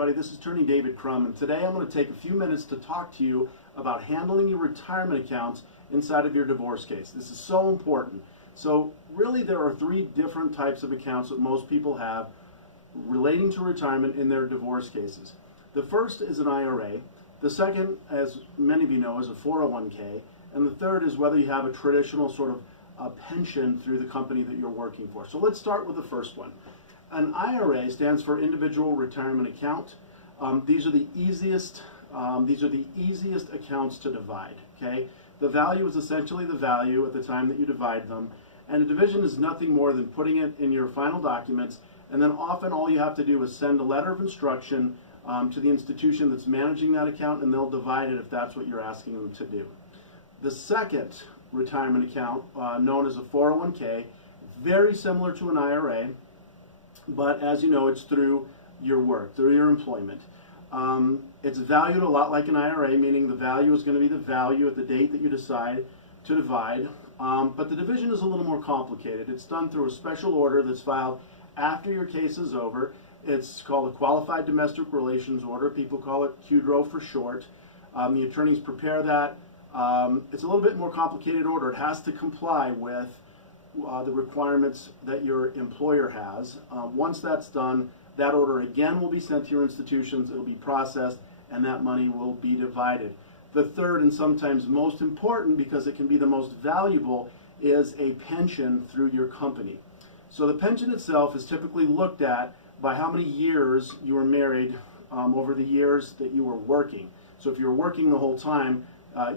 everybody. This is Attorney David Crum, and today I'm going to take a few minutes to talk to you about handling your retirement accounts inside of your divorce case. This is so important. So really there are three different types of accounts that most people have relating to retirement in their divorce cases. The first is an IRA. The second, as many of you know, is a 401k. And the third is whether you have a traditional sort of pension through the company that you're working for. So let's start with the first one. An IRA stands for Individual Retirement Account. These are the easiest accounts to divide. Okay, the value is essentially the value at the time that you divide them, and a division is nothing more than putting it in your final documents. And then often all you have to do is send a letter of instruction to the institution that's managing that account, and they'll divide it if that's what you're asking them to do. The second retirement account, known as a 401k, very similar to an IRA. But as you know, it's through your work, through your employment. It's valued a lot like an IRA, meaning the value is going to be the value at the date that you decide to divide. But the division is a little more complicated. It's done through a special order that's filed after your case is over. It's called a Qualified Domestic Relations Order. People call it QDRO for short. The attorneys prepare that. It's a little bit more complicated order. It has to comply with the requirements that your employer has. Once that's done, that order again will be sent to your institutions, it'll be processed, and that money will be divided. The third, and sometimes most important because it can be the most valuable, is a pension through your company. So the pension itself is typically looked at by how many years you were married over the years that you were working. So if you're working the whole time,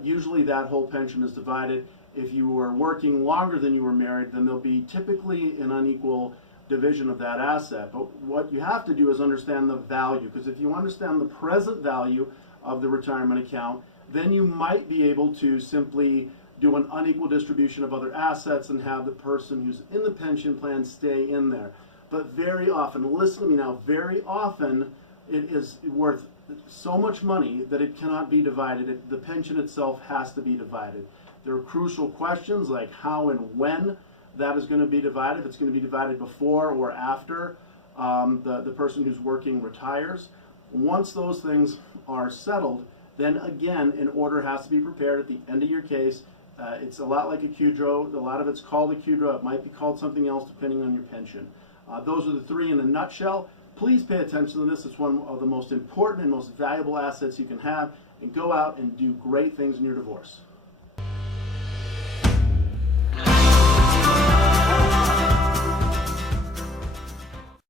usually that whole pension is divided. If you were working longer than you were married, then there'll be typically an unequal division of that asset. But what you have to do is understand the value, because if you understand the present value of the retirement account, then you might be able to simply do an unequal distribution of other assets and have the person who's in the pension plan stay in there. But very often, listen to me now, very often it is worth so much money that it cannot be divided. The pension itself has to be divided. There are crucial questions like how and when that is going to be divided, if it's going to be divided before or after the person who's working retires. Once those things are settled, then again an order has to be prepared at the end of your case. It's a lot like a QDRO. A lot of it's called a QDRO. It might be called something else depending on your pension. Those are the three in a nutshell. Please pay attention to this. It's one of the most important and most valuable assets you can have, and go out and do great things in your divorce.